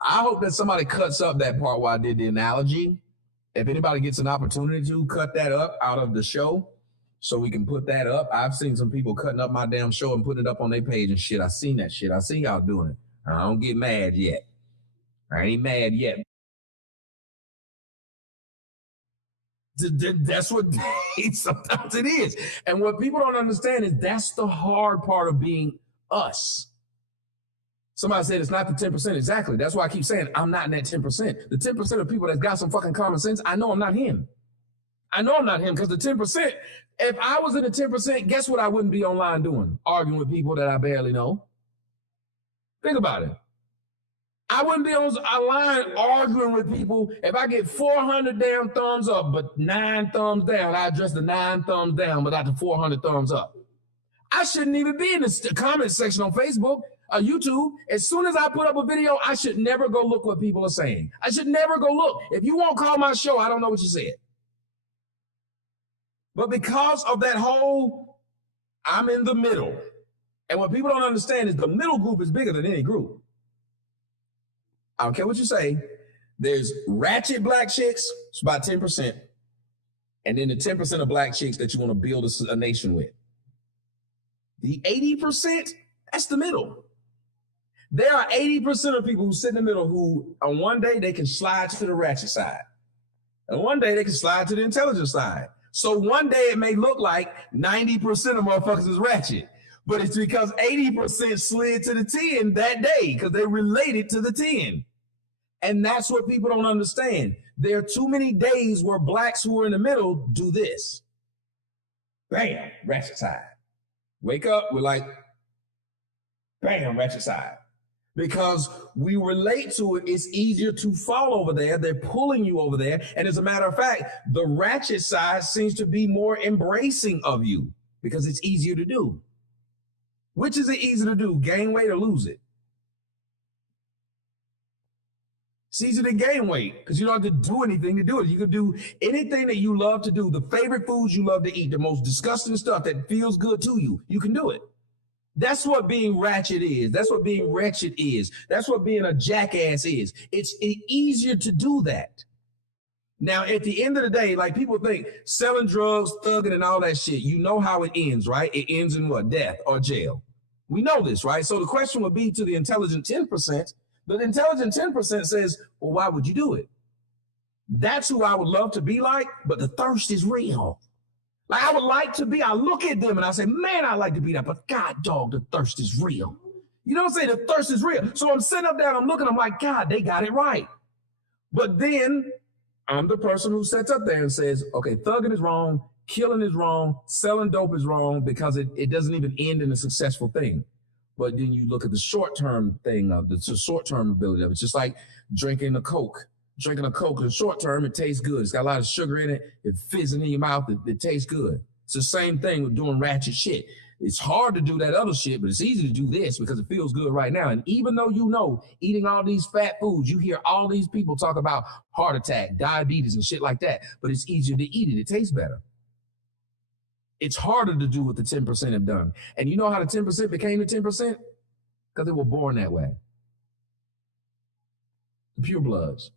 I hope that somebody cuts up that part where I did the analogy. If anybody gets an opportunity to cut that up out of the show so we can put that up. I've seen some people cutting up my damn show and putting it up on their page and shit. I seen that shit. I see y'all doing it. I don't get mad yet. I ain't mad yet. That's what sometimes it is. And what people don't understand is that's the hard part of being us. Somebody said it's not the 10%. Exactly. That's why I keep saying I'm not in that 10%. The 10% of people that's got some fucking common sense, I know I'm not him. I know I'm not him because the 10%, if I was in the 10%, guess what I wouldn't be online doing? Arguing with people that I barely know. Think about it. I wouldn't be online arguing with people. If I get 400 damn thumbs up, but 9 thumbs down, I address the 9 thumbs down, but not the 400 thumbs up. I shouldn't even be in the comment section on Facebook or YouTube. As soon as I put up a video, I should never go look what people are saying. I should never go look. If you won't call my show, I don't know what you said. But because of that whole, I'm in the middle. And what people don't understand is the middle group is bigger than any group. I don't care what you say. There's ratchet black chicks, it's about 10%. And then the 10% of black chicks that you want to build a nation with. The 80%, that's the middle. There are 80% of people who sit in the middle who on one day they can slide to the ratchet side. And one day they can slide to the intelligent side. So one day it may look like 90% of motherfuckers is ratchet. But it's because 80% slid to the 10 that day because they related to the 10. And that's what people don't understand. There are too many days where blacks who are in the middle do this. Bam, ratchet side. Wake up, we're like, bam, ratchet side. Because we relate to it, it's easier to fall over there. They're pulling you over there. And as a matter of fact, the ratchet side seems to be more embracing of you because it's easier to do. Which is it easier to do, gain weight or lose it? It's easier to gain weight because you don't have to do anything to do it. You can do anything that you love to do, the favorite foods you love to eat, the most disgusting stuff that feels good to you, you can do it. That's what being ratchet is. That's what being wretched is. That's what being a jackass is. It's easier to do that. Now, at the end of the day, like people think selling drugs, thugging and all that shit, you know how it ends, right? It ends in what? Death or jail. We know this, right? So the question would be to the intelligent 10%. The intelligent 10% says, well, why would you do it? That's who I would love to be like, but the thirst is real. Like I would like to be, I look at them and I say, man, I like to be that, but God, dog, the thirst is real. You know what I'm saying? The thirst is real. So I'm sitting up there and I'm looking, I'm like, God, they got it right. But then I'm the person who sits up there and says, okay, thugging is wrong, killing is wrong, selling dope is wrong because it doesn't even end in a successful thing. But then you look at the short-term thing of the short-term ability of it. It's just like drinking a Coke. Drinking a Coke in the short term, it tastes good. It's got a lot of sugar in it. It's fizzing in your mouth. It tastes good. It's the same thing with doing ratchet shit. It's hard to do that other shit, but it's easy to do this because it feels good right now. And even though you know, eating all these fat foods, you hear all these people talk about heart attack, diabetes, and shit like that. But it's easier to eat it. It tastes better. It's harder to do what the 10% have done. And you know how the 10% became the 10%? Because they were born that way. The pure bloods.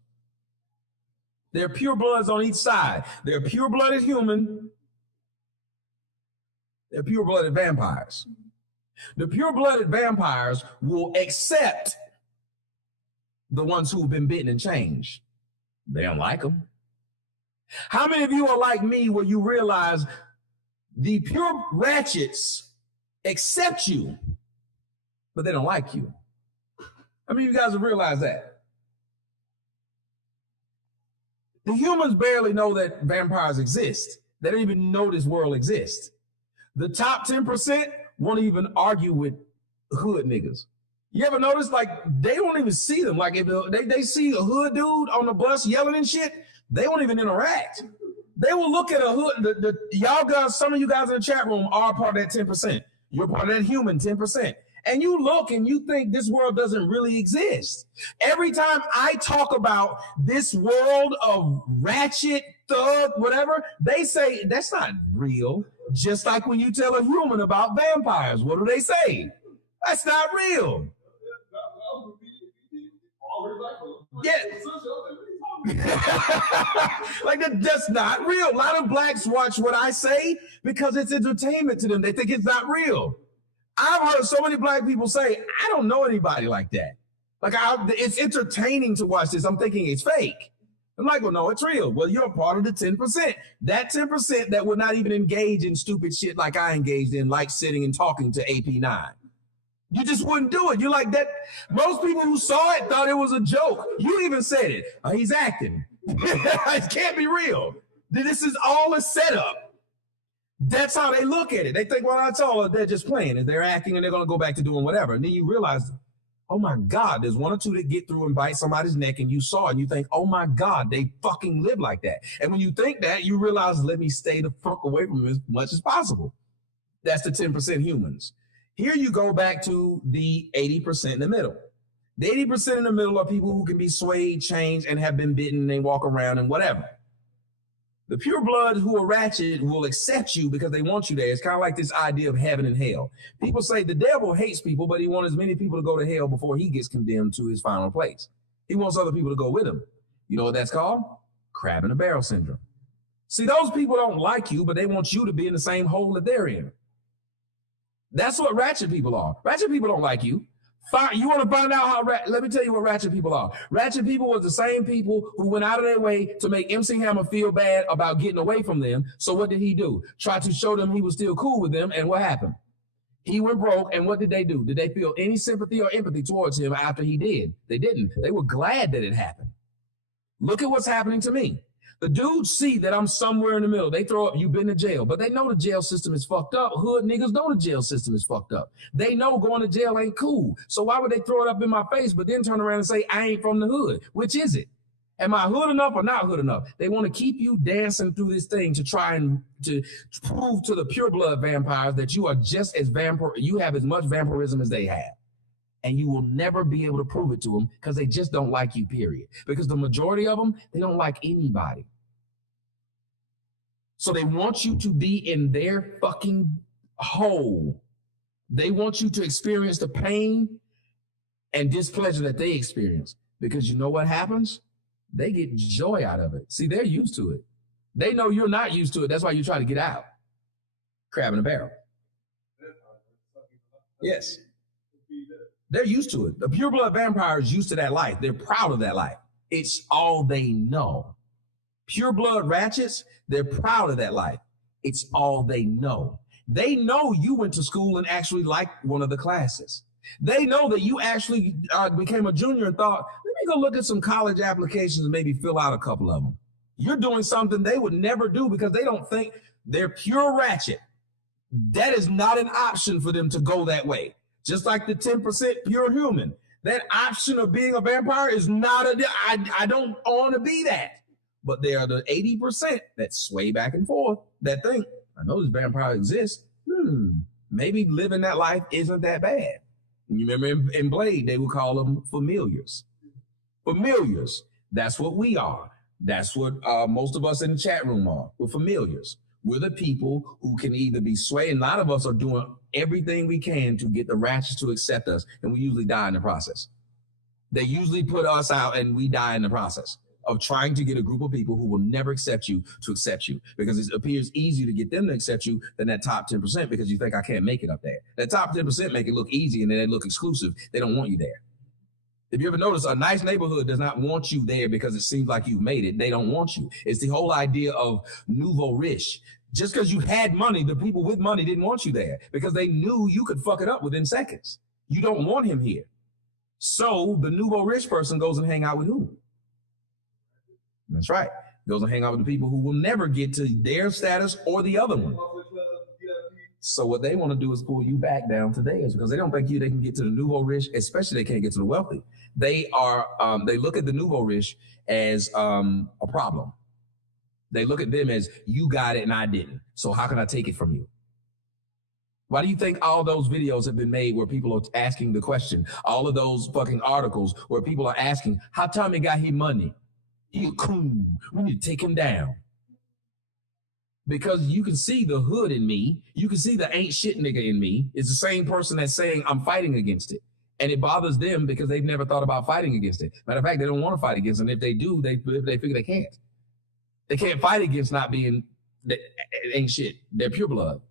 There are pure bloods on each side. There are pure-blooded human. They're pure-blooded vampires. The pure-blooded vampires will accept the ones who've been bitten and changed. They don't like them. How many of you are like me where you realize the pure ratchets accept you, but they don't like you? How many of you guys have realized that? The humans barely know that vampires exist. They don't even know this world exists. The top 10% won't even argue with hood niggas. You ever notice, like, they don't even see them. Like, if they see a hood dude on the bus yelling and shit, they won't even interact. They will look at a hood. Y'all guys, some of you guys in the chat room are part of that 10%. You're part of that human 10%. And you look and you think this world doesn't really exist. Every time I talk about this world of ratchet, thug, whatever, they say that's not real. Just like when you tell a human about vampires, what do they say? That's not real. Yeah. Like that's not real. A lot of blacks watch what I say because it's entertainment to them. They think it's not real. I've heard so many black people say, I don't know anybody like that. Like it's entertaining to watch this. I'm thinking it's fake. I'm like, well, no, it's real. Well, you're a part of the 10%. That 10% that would not even engage in stupid shit like I engaged in, like sitting and talking to AP9. You just wouldn't do it. You're like that. Most people who saw it thought it was a joke. You even said it. He's acting. It can't be real. This is all a setup. That's how they look at it. They think, well, that's all. They're just playing. They're acting and they're going to go back to doing whatever. And then you realize, oh my God, there's one or two that get through and bite somebody's neck and you saw it and you think, oh my God, they fucking live like that. And when you think that, you realize, let me stay the fuck away from them as much as possible. That's the 10% humans. Here you go back to the 80% in the middle. The 80% in the middle are people who can be swayed, changed, and have been bitten and they walk around and whatever. The pure blood who are ratchet will accept you because they want you there. It's kind of like this idea of heaven and hell. People say the devil hates people, but he wants as many people to go to hell before he gets condemned to his final place. He wants other people to go with him. You know what that's called? Crab in a barrel syndrome. See, those people don't like you, but they want you to be in the same hole that they're in. That's what ratchet people are. Ratchet people don't like you. You want to find out how, let me tell you what ratchet people are. Ratchet people was the same people who went out of their way to make MC Hammer feel bad about getting away from them. So what did he do? Try to show them he was still cool with them. And what happened? He went broke. And what did they do? Did they feel any sympathy or empathy towards him after he did? They didn't. They were glad that it happened. Look at what's happening to me. The dudes see that I'm somewhere in the middle. They throw up, you've been to jail. But they know the jail system is fucked up. Hood niggas know the jail system is fucked up. They know going to jail ain't cool. So why would they throw it up in my face, but then turn around and say, I ain't from the hood? Which is it? Am I hood enough or not hood enough? They want to keep you dancing through this thing to try and to prove to the pure blood vampires that you are just as you have as much vampirism as they have. And you will never be able to prove it to them because they just don't like you, period. Because the majority of them, they don't like anybody. So they want you to be in their fucking hole. They want you to experience the pain and displeasure that they experience. Because you know what happens? They get joy out of it. See, they're used to it. They know you're not used to it. That's why you try to get out. Crab in a barrel. Yes. They're used to it. The pure blood vampire is used to that life. They're proud of that life. It's all they know. Pure blood ratchets, they're proud of that life. It's all they know. They know you went to school and actually liked one of the classes. They know that you actually became a junior and thought, let me go look at some college applications and maybe fill out a couple of them. You're doing something they would never do because they don't think they're pure ratchet. That is not an option for them to go that way. Just like the 10% pure human. That option of being a vampire is not I don't want to be that. But there are the 80% that sway back and forth that think, I know this vampire exists. Maybe living that life isn't that bad. You remember in Blade, they would call them familiars. Familiars. That's what we are. That's what most of us in the chat room are. We're familiars. We're the people who can either be swayed. And a lot of us are doing everything we can to get the ratchets to accept us. And we usually die in the process. They usually put us out and we die in the process of trying to get a group of people who will never accept you to accept you, because it appears easier to get them to accept you than that top 10% because you think I can't make it up there. That top 10% make it look easy and then they look exclusive. They don't want you there. If you ever notice, a nice neighborhood does not want you there because it seems like you've made it. They don't want you. It's the whole idea of nouveau riche. Just because you had money, the people with money didn't want you there because they knew you could fuck it up within seconds. You don't want him here. So the nouveau rich person goes and hang out with who? That's right. Goes and hang out with the people who will never get to their status or the other one. So what they want to do is pull you back down to theirs because they don't think they can get to the nouveau rich, especially they can't get to the wealthy. They look at the nouveau rich as a problem. They look at them as you got it and I didn't. So how can I take it from you? Why do you think all those videos have been made where people are asking the question? All of those fucking articles where people are asking, how Tommy got his money? He a coon. We need to take him down. Because you can see the hood in me. You can see the ain't shit nigga in me. It's the same person that's saying I'm fighting against it. And it bothers them because they've never thought about fighting against it. Matter of fact, they don't want to fight against it. And if they do, they figure they can't. They can't fight against not being, they ain't shit. They're pure blood.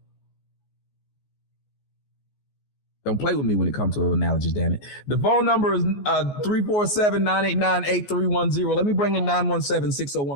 Don't play with me when it comes to analogies, damn it. The phone number is 347-989-8310. Let me bring in 917-601.